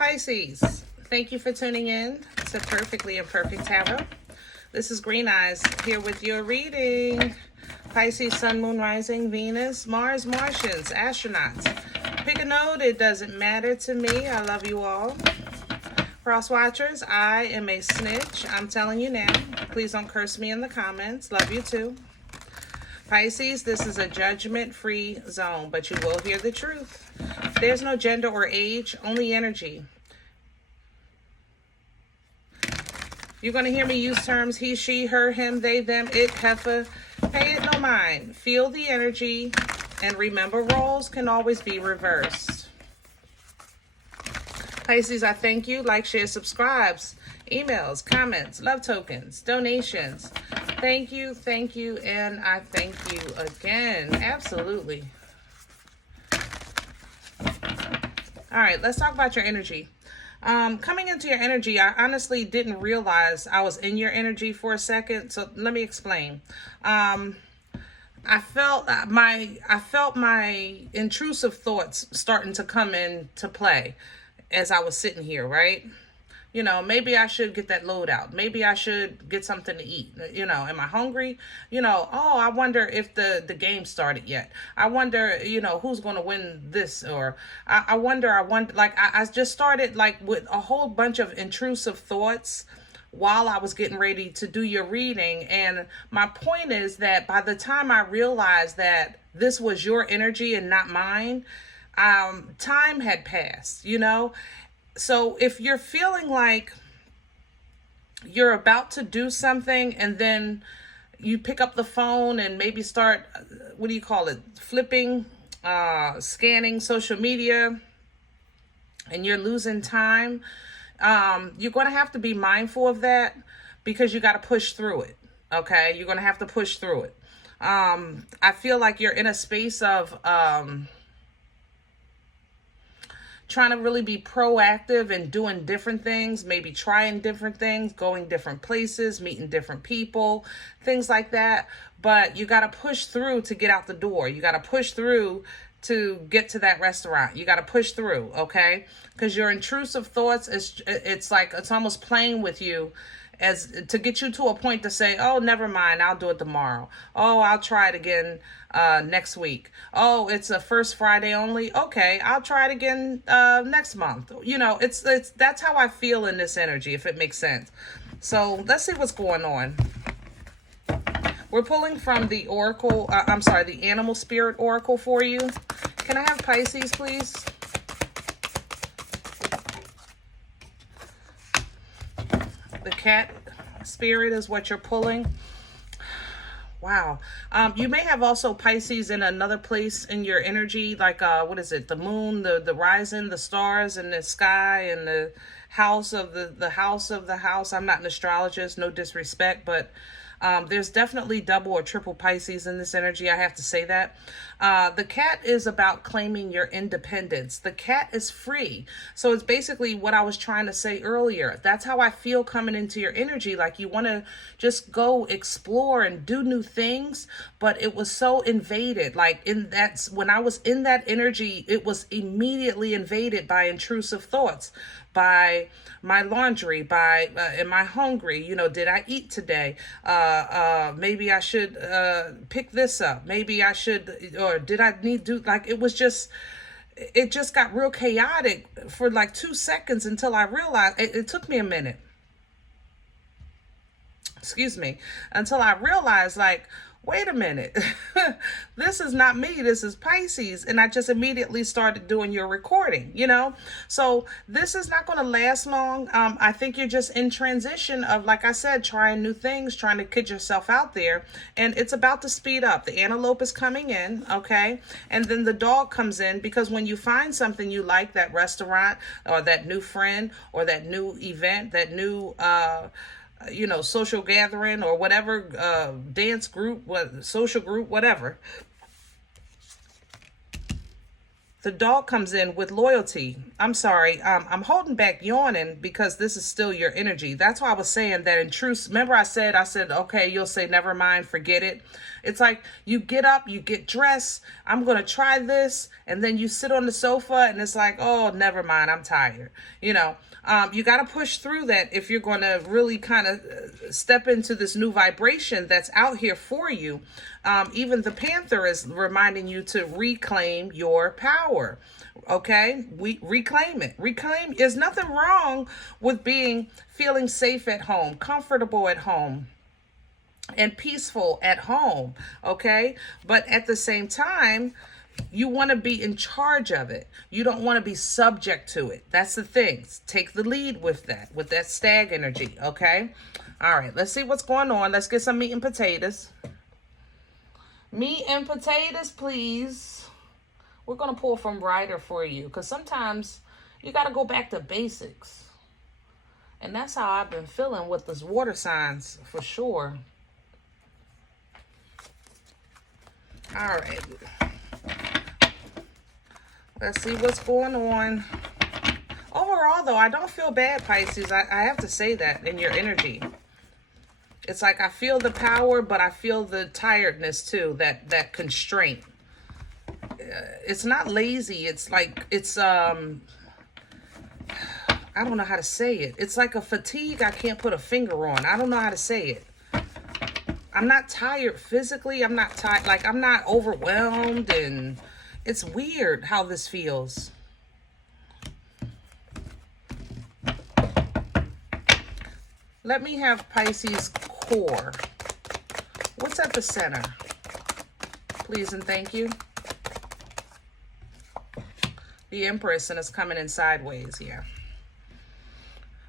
Pisces, thank you for tuning in to Perfectly Imperfect Tarot. This is Green Eyes here with your reading. Pisces, Sun, Moon, Rising, Venus, Mars, Martians, astronauts. Pick a node, it doesn't matter to me. I love you all. Cross watchers, I am a snitch. I'm telling you now. Please don't curse me in the comments. Love you too. Pisces, this is a judgment-free zone, but you will hear the truth. There's no gender or age, only energy. You're going to hear me use terms he, she, her, him, they, them, it, heifer. Pay it no mind. Feel the energy, and remember, roles can always be reversed. Pisces, I thank you. Like, share, subscribes, emails, comments, love tokens, donations. Thank you, and I thank you again. Absolutely. All right, let's talk about your energy. Coming into your energy, I honestly didn't realize I was in your energy for a second. So let me explain. I felt my intrusive thoughts starting to come into play as I was sitting here, right? You know, maybe I should get that load out. Maybe I should get something to eat. You know, am I hungry? You know, oh, I wonder if the game started yet. I wonder, you know, who's going to win this? Or I wonder, like, I just started like with a whole bunch of intrusive thoughts while I was getting ready to do your reading. And my point is that by the time I realized that this was your energy and not mine, time had passed, you know? So if you're feeling like you're about to do something and then you pick up the phone and maybe start, what do you call it? Flipping, scanning social media, and you're losing time, you're going to have to be mindful of that because you got to push through it. Okay. You're going to have to push through it. I feel like you're in a space of, trying to really be proactive and doing different things, maybe trying different things, going different places, meeting different people, things like that. But you got to push through to get out the door. You got to push through to get to that restaurant. You got to push through, okay? Because your intrusive thoughts, it's like it's almost playing with you as to get you to a point to say, oh, never mind, I'll do it tomorrow. Oh, I'll try it again next week. Oh, it's a first Friday only. Okay, I'll try it again next month. You know, it's that's how I feel in this energy, if it makes sense. So let's see what's going on. We're pulling from the Oracle, the Animal Spirit Oracle for you. Can I have Pisces, please? The Cat Spirit is what you're pulling. Wow. You may have also Pisces in another place in your energy, like what is it? The moon, the rising, the stars, and the sky, and the house of the house of the house. I'm not an astrologist, no disrespect, but there's definitely double or triple Pisces in this energy. I have to say that. The cat is about claiming your independence. The cat is free. So it's basically what I was trying to say earlier. That's how I feel coming into your energy. Like you want to just go explore and do new things, but it was so invaded. Like when I was in that energy, it was immediately invaded by intrusive thoughts, by my laundry, by am I hungry? You know, did I eat today? Maybe I should pick this up. Maybe I should, or did I need to, like, it just got real chaotic for like 2 seconds until I realized, it took me a minute. Excuse me. Until I realized, like, wait a minute, this is not me, this is Pisces. And I just immediately started doing your recording, you know? So this is not going to last long. I think you're just in transition of, like I said, trying new things, trying to get yourself out there. And it's about to speed up. The antelope is coming in, okay? And then the dog comes in, because when you find something you like, that restaurant or that new friend or that new event, that new you know, social gathering or whatever, dance group, social group, whatever. The dog comes in with loyalty. I'm sorry. I'm holding back yawning because this is still your energy. That's why I was saying that in truth. Remember I said, okay, you'll say, never mind, forget it. It's like you get up, you get dressed, I'm going to try this, and then you sit on the sofa and it's like, oh, never mind, I'm tired. You know, you got to push through that if you're going to really kind of step into this new vibration that's out here for you. Even the Panther is reminding you to reclaim your power. Okay, we reclaim it. Reclaim. There's nothing wrong with feeling safe at home, comfortable at home, and peaceful at home. Okay, but at the same time, you want to be in charge of it. You don't want to be subject to it. That's the thing. Take the lead with that stag energy. Okay. All right. Let's see what's going on. Let's get some meat and potatoes. Meat and potatoes, please. We're going to pull from Rider for you, because sometimes you got to go back to basics. And that's how I've been feeling with this water signs for sure. All right. Let's see what's going on. Overall, though, I don't feel bad, Pisces. I have to say that in your energy. It's like I feel the power, but I feel the tiredness too, that constraint. It's not lazy. It's like, I don't know how to say it. It's like a fatigue I can't put a finger on. I don't know how to say it. I'm not tired physically. I'm not tired. Like, I'm not overwhelmed, and it's weird how this feels. Let me have Pisces core. What's at the center? Please and thank you. The Empress, and it's coming in sideways here.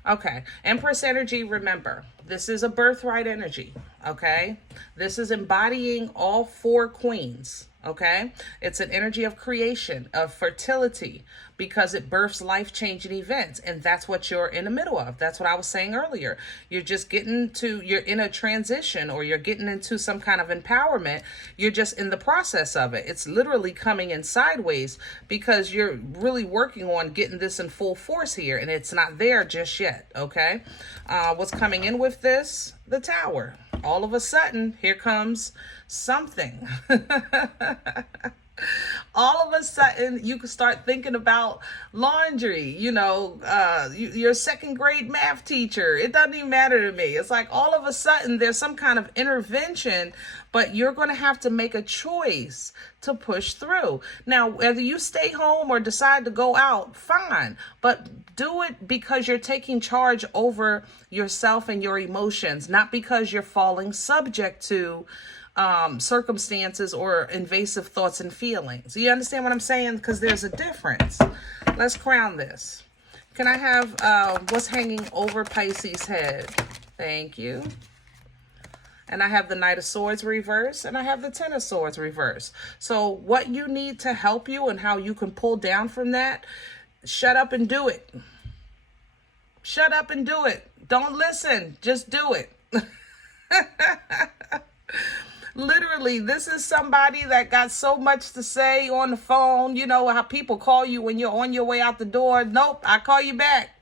Okay. Empress energy, remember, this is a birthright energy. Okay. This is embodying all four queens. Okay. It's an energy of creation, of fertility, because it births life-changing events. And that's what you're in the middle of. That's what I was saying earlier. You're just you're in a transition, or you're getting into some kind of empowerment. You're just in the process of it. It's literally coming in sideways because you're really working on getting this in full force here, and it's not there just yet. Okay. What's coming in with this? The Tower. All of a sudden, here comes something. All of a sudden, you can start thinking about laundry, your second grade math teacher. It doesn't even matter to me. It's like all of a sudden there's some kind of intervention, but you're going to have to make a choice to push through. Now, whether you stay home or decide to go out, fine, but do it because you're taking charge over yourself and your emotions, not because you're falling subject to circumstances or invasive thoughts and feelings. You understand what I'm saying? Because there's a difference. Let's crown this. Can I have what's hanging over Pisces' head? Thank you. And I have the Knight of Swords reverse, and I have the Ten of Swords reverse. So what you need to help you and how you can pull down from that, shut up and do it. Shut up and do it. Don't listen. Just do it. Literally, this is somebody that got so much to say on the phone. You know how people call you when you're on your way out the door. Nope, I call you back.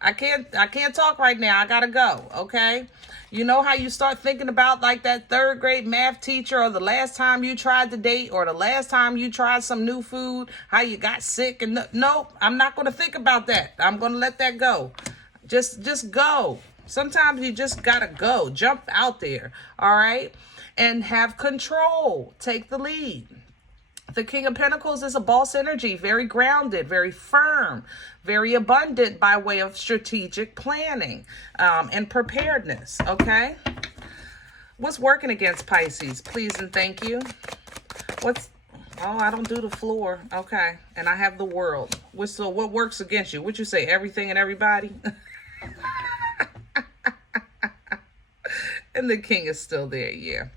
I can't talk right now. I gotta go. Okay. You know how you start thinking about like that third grade math teacher, or the last time you tried to date, or the last time you tried some new food, how you got sick, and nope, I'm not going to think about that. I'm going to let that go. Just go. Sometimes you just got to go. Jump out there. All right. And have control. Take the lead. The King of Pentacles is a boss energy, very grounded, very firm, very abundant by way of strategic planning and preparedness, okay? What's working against Pisces? Please and thank you. Oh, I don't do the floor. Okay. And I have the World. So what works against you? Would you say everything and everybody? And the King is still there, yeah.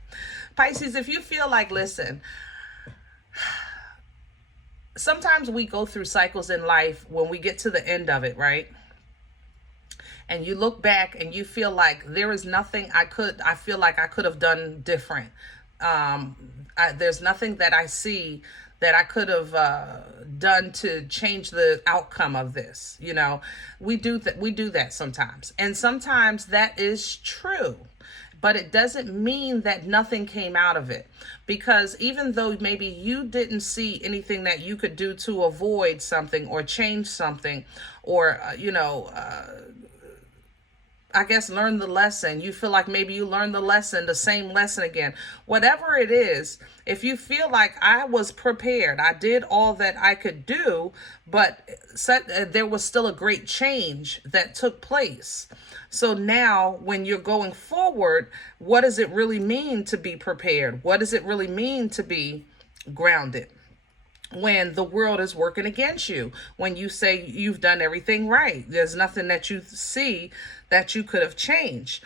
Pisces, if you feel like, listen, sometimes we go through cycles in life when we get to the end of it, right? And you look back and you feel like there is nothing I feel like I could have done different. There's nothing that I see that I could have done to change the outcome of this. You know, we do that sometimes. And sometimes that is true. but it doesn't mean that nothing came out of it. Because even though maybe you didn't see anything that you could do to avoid something or change something, or, I guess learn the lesson. You feel like maybe you learned the lesson, the same lesson again. Whatever it is, if you feel like I was prepared, I did all that I could do, but there was still a great change that took place. So now when you're going forward, what does it really mean to be prepared? What does it really mean to be grounded? When the world is working against you, when you say you've done everything right, there's nothing that you see that you could have changed.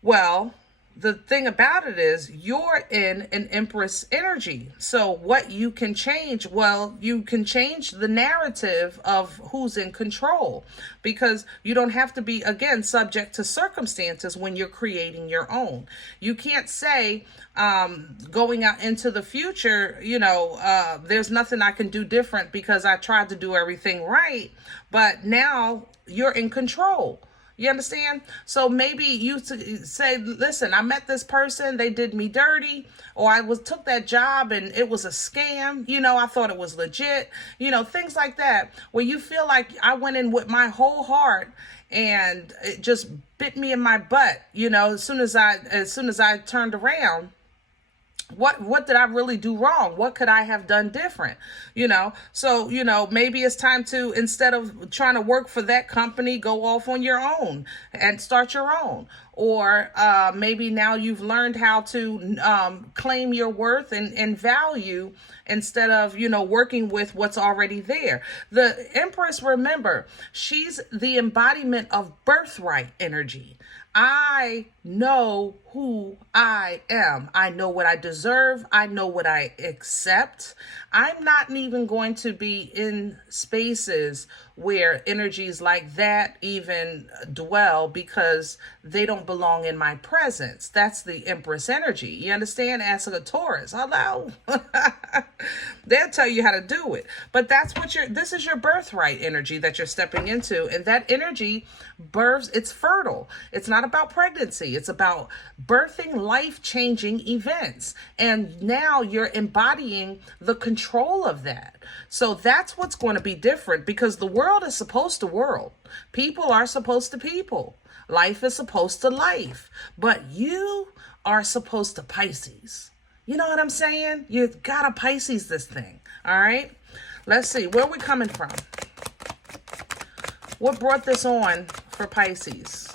Well, the thing about it is you're in an Empress energy. So what you can change, well, you can change the narrative of who's in control, because you don't have to be, again, subject to circumstances when you're creating your own. You can't say, going out into the future, there's nothing I can do different because I tried to do everything right, but now you're in control. You understand? So maybe you say, listen, I met this person, they did me dirty, or I took that job and it was a scam. I thought it was legit, things like that, where you feel like I went in with my whole heart and it just bit me in my butt. As soon as I turned around, what did I really do wrong? What could I have done different? So, maybe it's time to, instead of trying to work for that company, go off on your own and start your own. Or maybe now you've learned how to claim your worth and value instead of, working with what's already there. The Empress, remember, she's the embodiment of birthright energy. I know who I am. I know what I deserve. I know what I accept. I'm not even going to be in spaces where energies like that even dwell, because they don't belong in my presence. That's the Empress energy. You understand? Ask a Taurus. Hello. They'll tell you how to do it. But this is your birthright energy that you're stepping into. And that energy it's fertile. It's not about pregnancy. It's about birthing life-changing events. And now you're embodying the control of that. So that's what's going to be different, because the world is supposed to world. People are supposed to people. Life is supposed to life. But you are supposed to Pisces. You know what I'm saying? You gotta Pisces this thing. All right? Let's see. Where are we coming from? What brought this on for Pisces?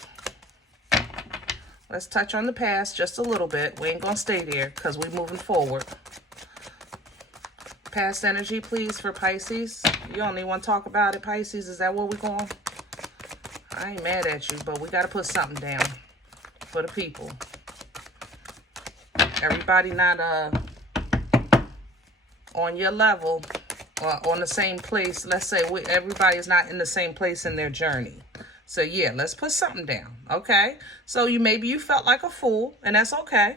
Let's touch on the past just a little bit. We ain't gonna stay there because we're moving forward. Past energy, please, for Pisces. You only want to talk about it, Pisces? Is that what we're going? I ain't mad at you, but we got to put something down for the people. Everybody not on your level or on the same place. Let's say everybody's not in the same place in their journey. So yeah, let's put something down. Okay. So maybe you felt like a fool, and that's okay.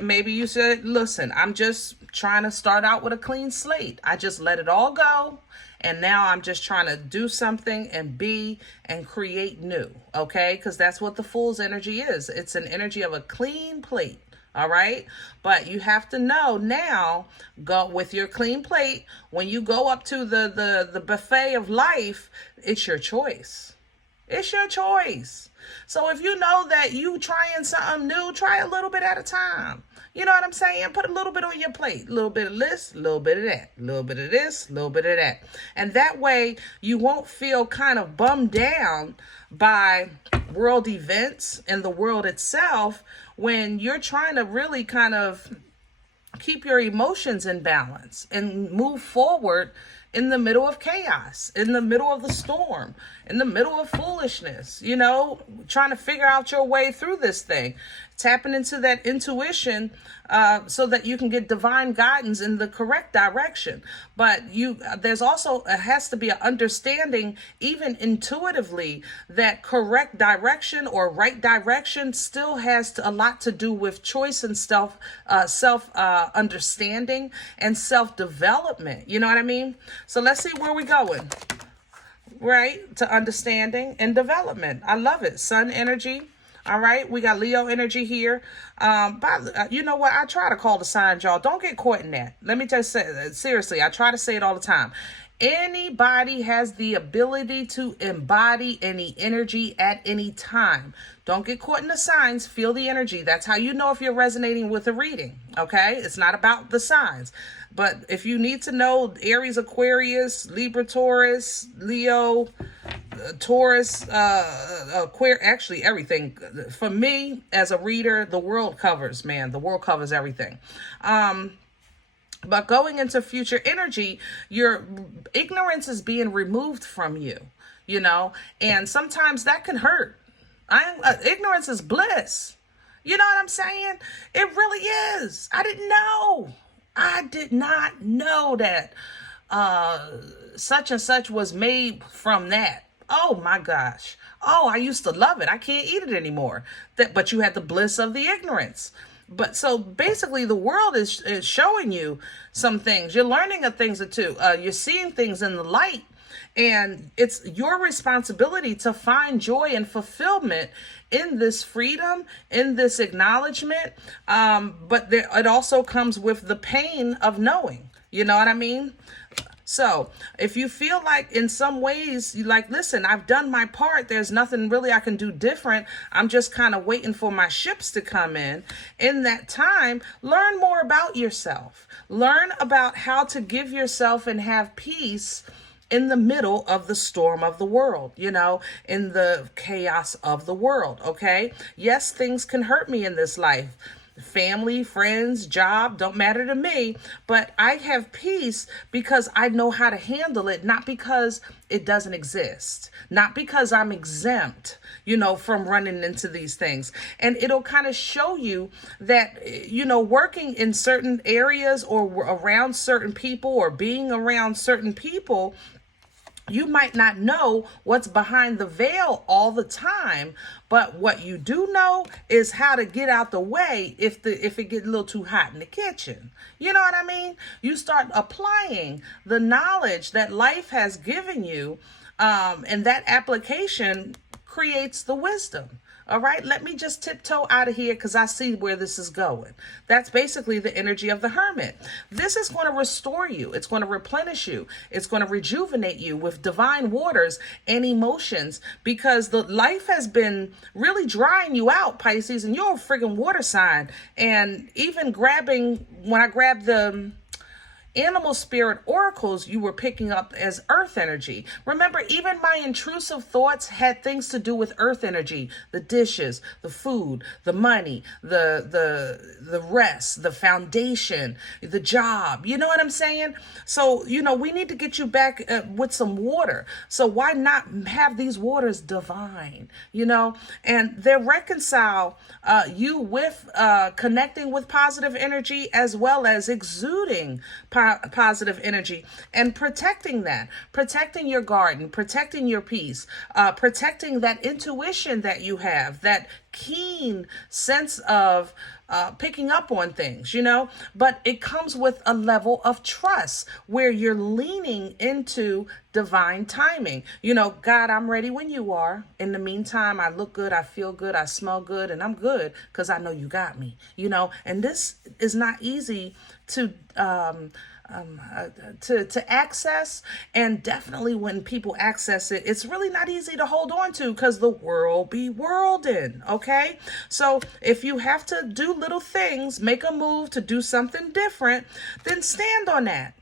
Maybe you said, listen, I'm just trying to start out with a clean slate. I just let it all go. And now I'm just trying to do something and be and create new. Okay. Because that's what the Fool's energy is. It's an energy of a clean plate. All right. But you have to know now, go with your clean plate. When you go up to the buffet of life, it's your choice. It's your choice. So if you know that you trying something new, try a little bit at a time. You know what I'm saying? Put a little bit on your plate. A little bit of this, a little bit of that. A little bit of this, a little bit of that. And that way you won't feel kind of bummed down by world events and the world itself when you're trying to really kind of keep your emotions in balance and move forward in the middle of chaos, in the middle of the storm, in the middle of foolishness, trying to figure out your way through this thing, tapping into that intuition so that you can get divine guidance in the correct direction. But there's also, it has to be an understanding, even intuitively, that correct direction or right direction still has a lot to do with choice and self understanding and self-development. You know what I mean? So let's see where we're going. Right? To understanding and development. I love it. Sun energy. All right, we got Leo energy here. But you know what? I try to call the signs, y'all. Don't get caught in that. Let me just say, seriously, I try to say it all the time. Anybody has the ability to embody any energy at any time. Don't get caught in the signs. Feel the energy. That's how you know if you're resonating with a reading. Okay? It's not about the signs. But if you need to know Aries, Aquarius, Libra, Taurus, Leo, Taurus, Aquarius, actually everything. For me, as a reader, the world covers, man. The world covers everything. But going into future energy, your ignorance is being removed from you, you know, and sometimes that can hurt. Ignorance is bliss. You know what I'm saying? It really is. I didn't know. I did not know that such and such was made from that. Oh my gosh. Oh, I used to love it. I can't eat it anymore. But you had the bliss of the ignorance. But so basically the world is showing you some things. You're learning of things too. You're seeing things in the light. And it's your responsibility to find joy and fulfillment in this freedom, in this acknowledgement. But it also comes with the pain of knowing. You know what I mean? So if you feel like in some ways you like, listen, I've done my part. There's nothing really I can do different. I'm just kind of waiting for my ships to come in. In that time, learn more about yourself. Learn about how to give yourself and have peace in the middle of the storm of the world, you know, in the chaos of the world. Okay. Yes, things can hurt me in this life. Family, friends, job, don't matter to me, but I have peace because I know how to handle it, not because it doesn't exist, not because I'm exempt, you know, from running into these things. And it'll kind of show you that, you know, working in certain areas or around certain people or being around certain people, you might not know what's behind the veil all the time, but what you do know is how to get out the way if it gets a little too hot in the kitchen. You know what I mean? You start applying the knowledge that life has given you, and that application creates the wisdom. All right, let me just tiptoe out of here because I see where this is going. That's basically the energy of the hermit. This is going to restore you. It's going to replenish you. It's going to rejuvenate you with divine waters and emotions because the life has been really drying you out, Pisces, and you're a friggin' water sign. And even when I grabbed the animal spirit oracles, you were picking up as earth energy. Remember, even my intrusive thoughts had things to do with earth energy. The dishes, the food, the money, the rest, the foundation, the job. You know what I'm saying? So, you know, we need to get you back with some water. So why not have these waters divine, you know? And they reconcile you with connecting with positive energy as well as exuding positive energy and protecting your garden, protecting your peace, protecting that intuition that you have, that keen sense of picking up on things, you know, but it comes with a level of trust where you're leaning into divine timing. You know, God, I'm ready when you are. In the meantime, I look good, I feel good, I smell good, and I'm good because I know you got me, you know, and this is not easy to access, and definitely when people access it, it's really not easy to hold on to because the world be worlding. Okay, so if you have to do little things, make a move to do something different, then stand on that.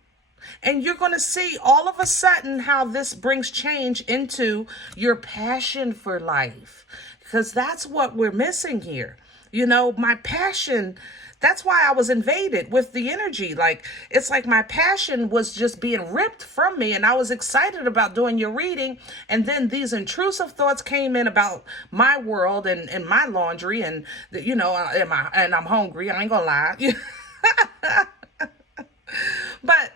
And you're going to see all of a sudden how this brings change into your passion for life, because that's what we're missing here. You know, my passion. That's why I was invaded with the energy. Like, it's like my passion was just being ripped from me, and I was excited about doing your reading. And then these intrusive thoughts came in about my world and my laundry, and you know, and I'm hungry. I ain't gonna lie. But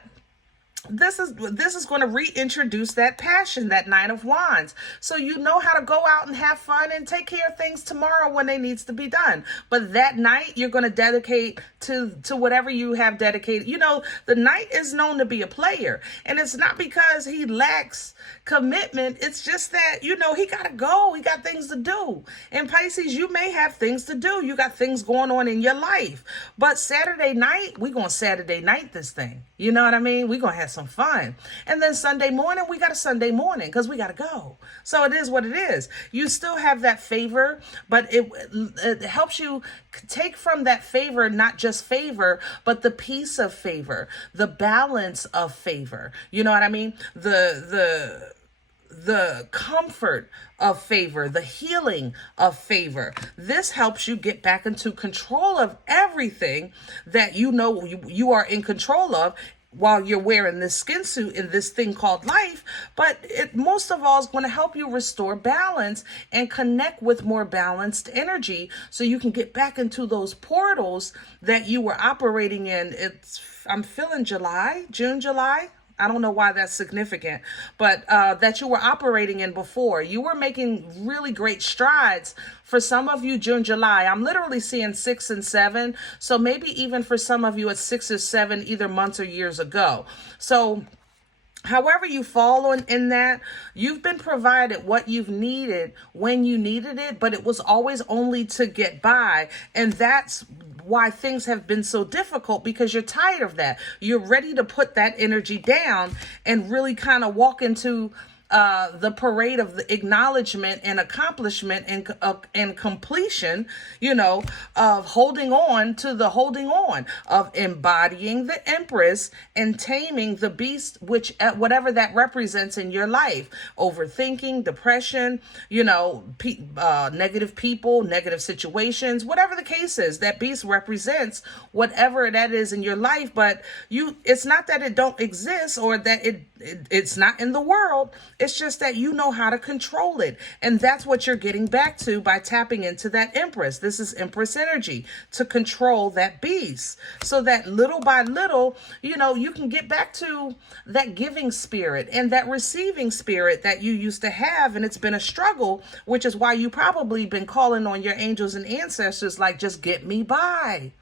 this is going to reintroduce that passion, that Nine of Wands. So you know how to go out and have fun and take care of things tomorrow when they needs to be done. But that night you're going to dedicate to whatever you have dedicated. You know, the Knight is known to be a player, and it's not because he lacks commitment. It's just that, you know, he got to go. He got things to do. And Pisces, you may have things to do. You got things going on in your life. But Saturday night, we're going to Saturday night this thing. You know what I mean? We're going to have some fun. And then Sunday morning, we got a Sunday morning because we got to go. So it is what it is. You still have that favor, but it helps you take from that favor, not just favor, but the peace of favor, the balance of favor. You know what I mean? The comfort of favor, the healing of favor. This helps you get back into control of everything that you know you are in control of while you're wearing this skin suit in this thing called life. But it most of all is going to help you restore balance and connect with more balanced energy so you can get back into those portals that you were operating in. I'm feeling June, July. I don't know why that's significant, but that you were operating in before. You were making really great strides. For some of you, June, July, I'm literally seeing 6 and 7. So maybe even for some of you, it's 6 or 7, either months or years ago. So however you fall in that, you've been provided what you've needed when you needed it, but it was always only to get by. And that's why things have been so difficult, because you're tired of that. You're ready to put that energy down and really kind of walk into the parade of the acknowledgement and accomplishment and completion, you know, of holding on to the holding on, of embodying the Empress and taming the beast, which whatever that represents in your life. Overthinking, depression, you know, negative people, negative situations, whatever the case is, that beast represents whatever that is in your life. But it's not that it don't exist or that it's not in the world. It's just that you know how to control it. And that's what you're getting back to by tapping into that Empress. This is Empress energy, to control that beast. So that little by little, you know, you can get back to that giving spirit and that receiving spirit that you used to have. And it's been a struggle, which is why you probably been calling on your angels and ancestors, like, just get me by.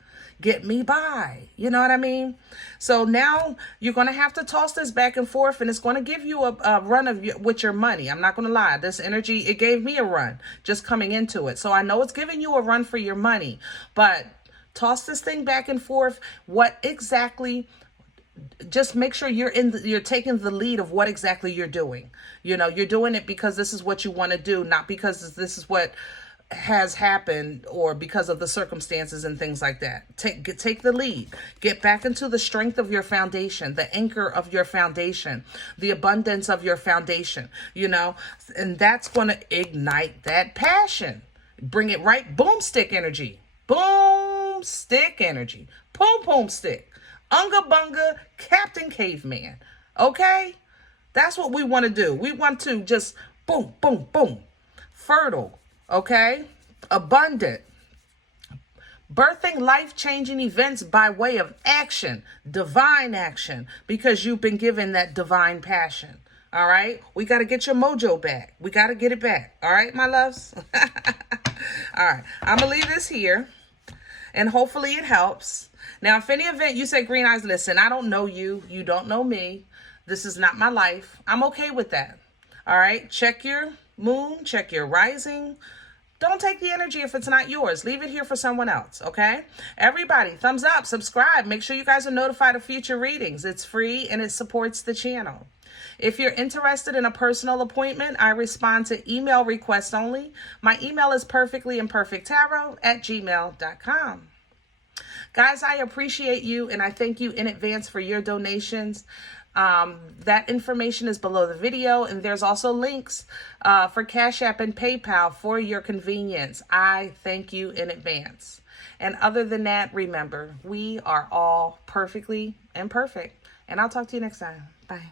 Get me by. You know what I mean? So now you're going to have to toss this back and forth, and it's going to give you a run with your money. I'm not going to lie. This energy, it gave me a run just coming into it. So I know it's giving you a run for your money, but toss this thing back and forth. What exactly? Just make sure you're taking the lead of what exactly you're doing. You know, you're doing it because this is what you want to do, not because this is what has happened or because of the circumstances and things like that. Take the lead. Get back into the strength of your foundation, the anchor of your foundation, the abundance of your foundation, you know, and that's going to ignite that passion. Bring it right. Boomstick energy. Boomstick energy. Boom stick. Unga bunga, Captain Caveman. Okay? That's what we want to do. We want to just boom, boom, boom. Fertile. Okay? Abundant. Birthing life-changing events by way of action, divine action, because you've been given that divine passion. All right? We got to get your mojo back. We got to get it back. All right, my loves? All right. I'm going to leave this here, and hopefully it helps. Now, if any event you say, Green Eyes, listen, I don't know you. You don't know me. This is not my life. I'm okay with that. All right? Check your moon. Check your rising. Don't take the energy if it's not yours. Leave it here for someone else, okay? Everybody, thumbs up, subscribe. Make sure you guys are notified of future readings. It's free and it supports the channel. If you're interested in a personal appointment, I respond to email requests only. My email is perfectlyimperfecttarot@gmail.com. Guys, I appreciate you and I thank you in advance for your donations. That information is below the video, and there's also links for CashApp and PayPal for your convenience. I thank you in advance. And other than that, remember, we are all perfectly imperfect. And I'll talk to you next time. Bye.